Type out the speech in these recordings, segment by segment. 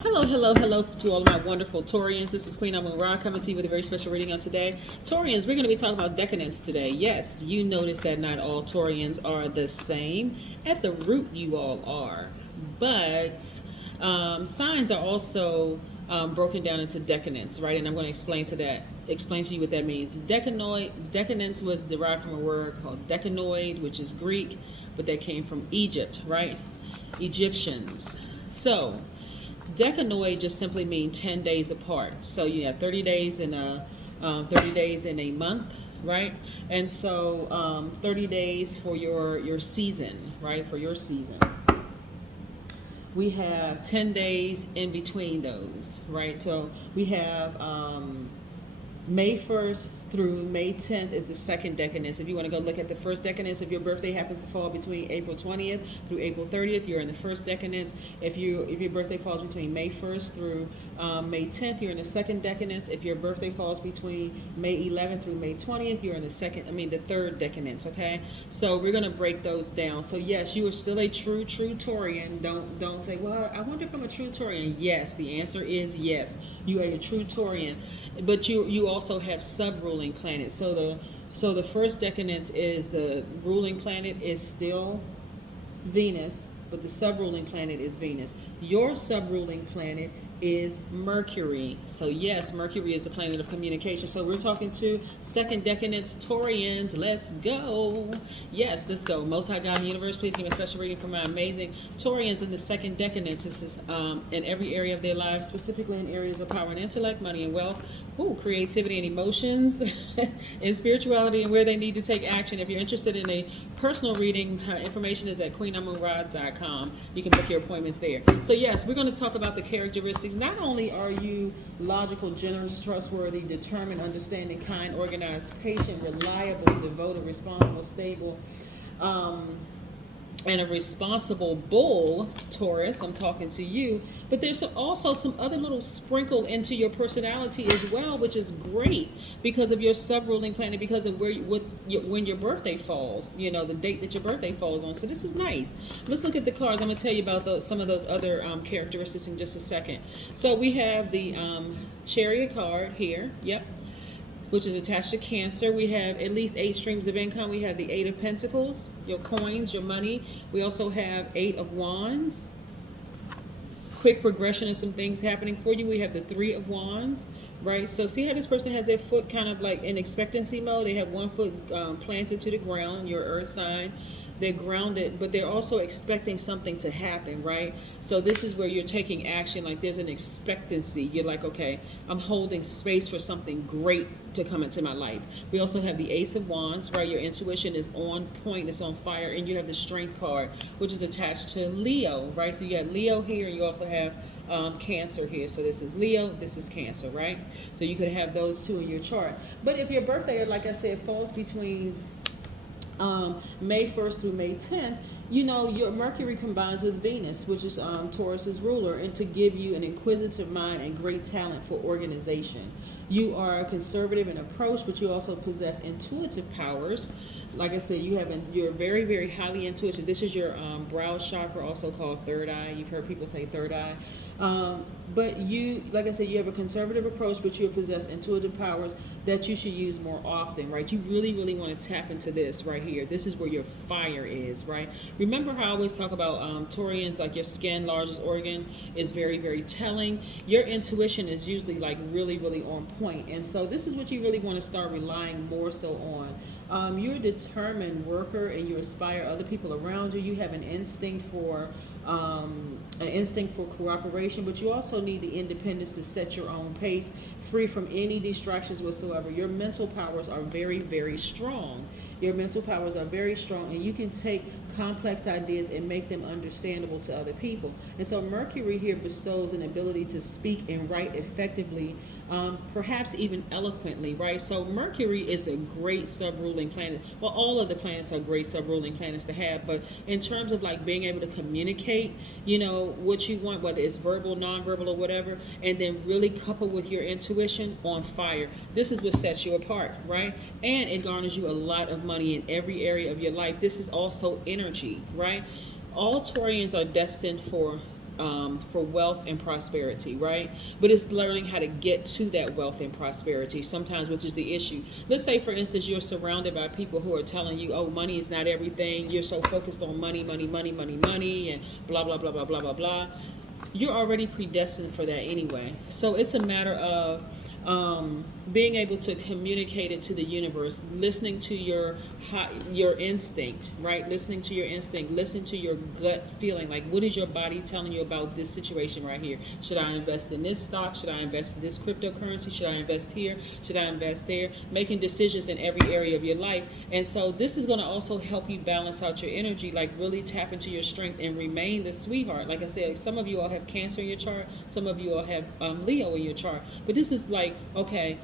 Hello, hello, hello to all of my wonderful Taurians. This is Queen Amun Ra coming to you with a very special reading on today. Taurians, we're going to be talking about decadence today. Yes, you notice that not all Taurians are the same. At the root, you all are. But signs are also broken down into decadence, right? And I'm going to explain to you what that means. Decadence was derived from a word called decanoid, which is Greek, but that came from Egypt, right? Egyptians. So decanoid just simply means 10 days apart. So you have 30 days in a month, right? And so 30 days for your season, right? For your season. We have 10 days in between those, right? So we have May 1st through May 10th is the second decadence. If you want to go look at the first decadence, if your birthday happens to fall between April 20th through April 30th, you're in the first decadence. If your birthday falls between May 1st through May 10th, you're in the second decadence. If your birthday falls between May 11th through May 20th, you're in the third decadence, okay? So we're going to break those down. So yes, you are still a true Taurian. Don't say, well, I wonder if I'm a true Taurian. Yes, the answer is yes. You are a true Taurian. But you also have sub-ruling planets. So the first decadence is the ruling planet is still Venus, but the sub-ruling planet is Venus. Your sub-ruling planet is Mercury. So yes, Mercury is the planet of communication. So we're talking to second decadence Taurians. Let's go. Yes, let's go. Most High God in the universe, please give me a special reading for my amazing Taurians in the second decadence. This is in every area of their lives, specifically in areas of power and intellect, money and wealth, creativity and emotions, and spirituality, and where they need to take action. If you're interested in a personal reading, information is at queenamunra.com. You can book your appointments there. So yes, we're going to talk about the characteristics. Not only are you logical, generous, trustworthy, determined, understanding, kind, organized, patient, reliable, devoted, responsible, stable, and a responsible bull, Taurus, I'm talking to you, but there's also some other little sprinkle into your personality as well, which is great because of your sub-ruling planet, because of when your birthday falls, the date that your birthday falls on. So this is nice. Let's look at the cards. I'm going to tell you about some of those other characteristics in just a second. So we have the Chariot card here. Yep. Which is attached to Cancer. We have at least 8 streams of income. We have the 8 of Pentacles, your coins, your money. We also have 8 of Wands. Quick progression of some things happening for you. We have the 3 of Wands, right? So see how this person has their foot kind of like in expectancy mode. They have one foot planted to the ground, your earth sign. They're grounded, but they're also expecting something to happen, right? So this is where you're taking action. Like there's an expectancy. You're like, okay, I'm holding space for something great to come into my life. We also have the Ace of Wands, right? Your intuition is on point, it's on fire, and you have the Strength card, which is attached to Leo, right? So you got Leo here, and you also have Cancer here. So this is Leo, this is Cancer, right? So you could have those two in your chart. But if your birthday, like I said, falls between May 1st through May 10th, your Mercury combines with Venus, which is Taurus's ruler, and to give you an inquisitive mind and great talent for organization. You are conservative in approach, but you also possess intuitive powers. Like I said, you're very, very highly intuitive. This is your brow chakra, also called third eye. You've heard people say third eye. But you, like I said, you have a conservative approach, but you possess intuitive powers that you should use more often, right? You really, really want to tap into this right here. This is where your fire is, right? Remember how I always talk about Taurians, like your skin, largest organ, is very, very telling. Your intuition is usually like really, really on point. And so this is what you really want to start relying more so on. You're a determined worker and you aspire other people around you. You have an instinct for cooperation, but you also need the independence to set your own pace, free from any distractions whatsoever. Your mental powers are very, very strong. Your mental powers are very strong, and you can take complex ideas and make them understandable to other people. And so Mercury here bestows an ability to speak and write effectively, perhaps even eloquently, right? So Mercury is a great sub-ruling planet. Well, all of the planets are great sub-ruling planets to have, but in terms of like being able to communicate, what you want, whether it's verbal, nonverbal, or whatever, and then really couple with your intuition, on fire. This is what sets you apart, right? And it garners you a lot of money in every area of your life. This is also energy, right? All Taurians are destined for for wealth and prosperity, right? But it's learning how to get to that wealth and prosperity sometimes, which is the issue. Let's say, for instance, you're surrounded by people who are telling you, oh, money is not everything. You're so focused on money, money, money, money, money, and blah, blah, blah, blah, blah, blah, blah. You're already predestined for that anyway. So it's a matter of being able to communicate it to the universe, listening to your instinct, right? Listening to your instinct, listen to your gut feeling. Like, what is your body telling you about this situation right here? Should I invest in this stock? Should I invest in this cryptocurrency? Should I invest here? Should I invest there? Making decisions in every area of your life. And so this is going to also help you balance out your energy, like really tap into your strength and remain the sweetheart. Like I said, some of you all have Cancer in your chart. Some of you all have Leo in your chart. But this is like, okay,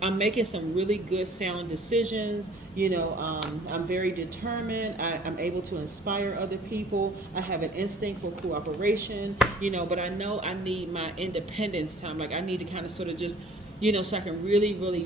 I'm making some really good sound decisions. I'm very determined. I'm able to inspire other people. I have an instinct for cooperation, but I know I need my independence time. Like, I need to kind of sort of just, so I can really, really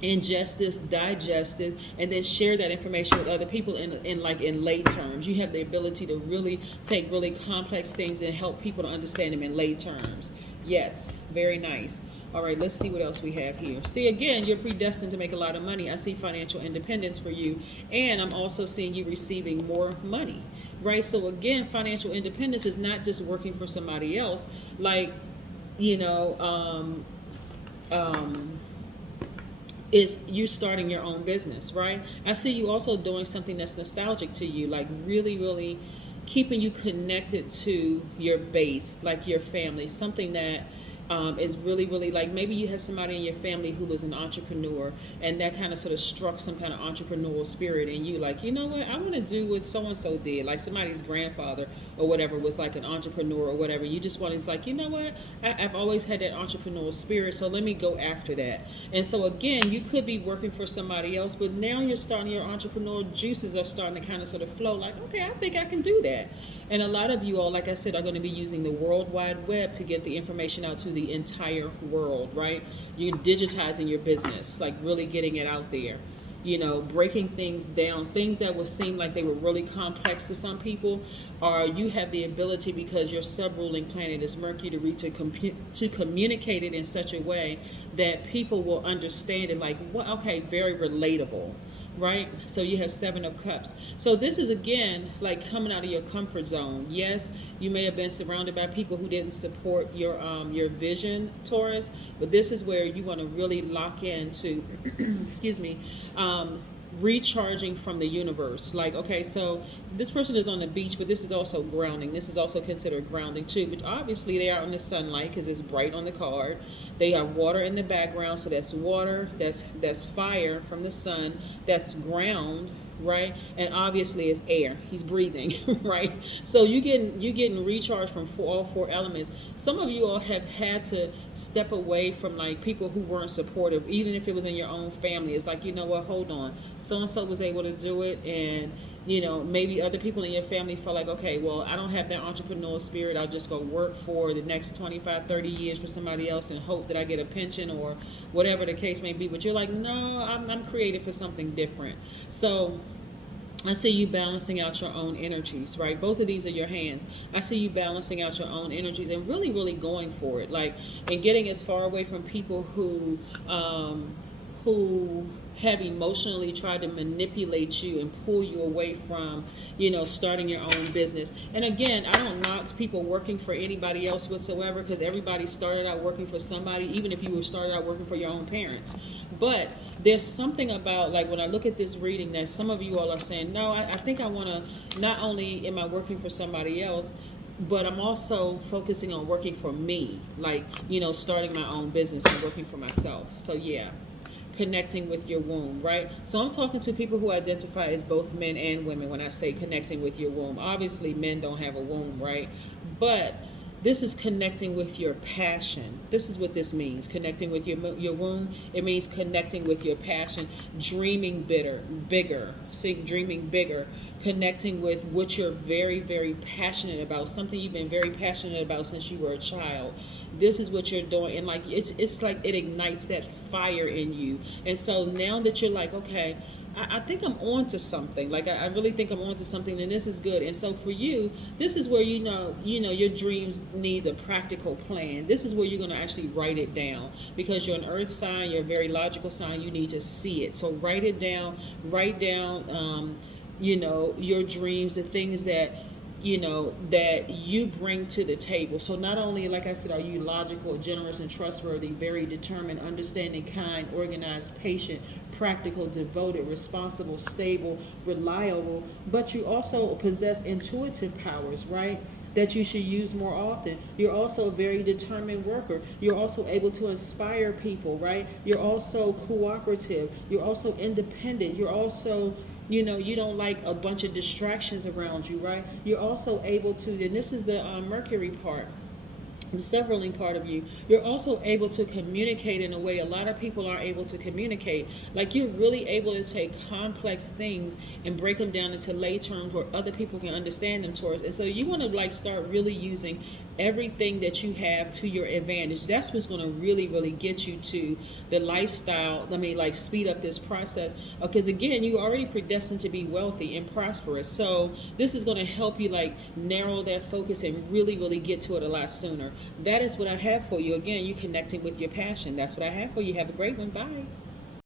ingest this, digest it, and then share that information with other people in lay terms. You have the ability to really take really complex things and help people to understand them in lay terms. Yes, very nice. All right, let's see what else we have here. See, again, you're predestined to make a lot of money. I see financial independence for you, and I'm also seeing you receiving more money, right? So again, financial independence is not just working for somebody else. Like, is you starting your own business, right? I see you also doing something that's nostalgic to you, like really, really keeping you connected to your base, like your family, something that is really, really, like, maybe you have somebody in your family who was an entrepreneur, and that kind of sort of struck some kind of entrepreneurial spirit in you. Like, you know what, I want to do what so-and-so did. Like, somebody's grandfather or whatever was like an entrepreneur or whatever. You just want to, like, you know what, I've always had that entrepreneurial spirit, so let me go after that. And so again, you could be working for somebody else, but now you're starting, your entrepreneurial juices are starting to kind of sort of flow. Like, okay, I think I can do that. And a lot of you all, like I said, are going to be using the World Wide Web to get the information out to the entire world, right? You're digitizing your business, like really getting it out there, breaking things down, things that would seem like they were really complex to some people, or you have the ability, because your sub-ruling planet is Mercury, to communicate it in such a way that people will understand it, like, what? Okay, very relatable. Right? So you have 7 of Cups. So this is, again, like coming out of your comfort zone. Yes, you may have been surrounded by people who didn't support your vision, Taurus, but this is where you want to really lock into, excuse me, recharging from the universe. Like, okay, so this person is on the beach, but this is also grounding. This is also considered grounding too, but obviously they are in the sunlight because it's bright on the card. They have water in the background, so that's water, that's fire from the sun, that's ground, right? And obviously it's air. He's breathing, right? So you're getting recharged from all 4 elements. Some of you all have had to step away from, like, people who weren't supportive, even if it was in your own family. It's like, you know what, hold on, so and so was able to do it, and maybe other people in your family felt like, okay, well, I don't have that entrepreneurial spirit. I'll just go work for the next 25, 30 years for somebody else and hope that I get a pension or whatever the case may be. But you're like, no, I'm created for something different. So I see you balancing out your own energies, right? Both of these are your hands. I see you balancing out your own energies and really, really going for it, like, and getting as far away from people who have emotionally tried to manipulate you and pull you away from, starting your own business. And again, I don't knock people working for anybody else whatsoever, because everybody started out working for somebody, even if you were started out working for your own parents. But there's something about, like, when I look at this reading, that some of you all are saying, no, I think I want to, not only am I working for somebody else, but I'm also focusing on working for me, like, starting my own business and working for myself. So yeah, connecting with your womb, right? So I'm talking to people who identify as both men and women when I say connecting with your womb. Obviously, men don't have a womb, right? But this is connecting with your passion. This is what this means, connecting with your womb. It means connecting with your passion, dreaming bigger, dreaming bigger, connecting with what you're very, very passionate about, something you've been very passionate about since you were a child. This is what you're doing, and like it's like it ignites that fire in you. And so now that you're like, okay, I think I'm on to something. Like I really think I'm on to something, and this is good. And so for you, this is where your dreams need a practical plan. This is where you're going to actually write it down, because you're an earth sign, you're a very logical sign. You need to see it. So write it down. Write down, your dreams, the things that that you bring to the table. So not only, like I said, are you logical, generous, and trustworthy, very determined, understanding, kind, organized, patient, practical, devoted, responsible, stable, reliable, but you also possess intuitive powers, right? That you should use more often. You're also a very determined worker. You're also able to inspire people, right? You're also cooperative. You're also independent. You're also, you don't like a bunch of distractions around you, right? You're also able to, and this is the Mercury part, the severing part of you, you're also able to communicate in a way a lot of people aren't able to communicate. Like you're really able to take complex things and break them down into lay terms where other people can understand them towards. And so you want to like start really using everything that you have to your advantage. That's what's going to really, really get you to the lifestyle. I mean, like speed up this process. Because again, you're already predestined to be wealthy and prosperous. So this is going to help you like narrow that focus and really, really get to it a lot sooner. That is what I have for you. Again, you connecting with your passion. That's what I have for you. Have a great one. Bye.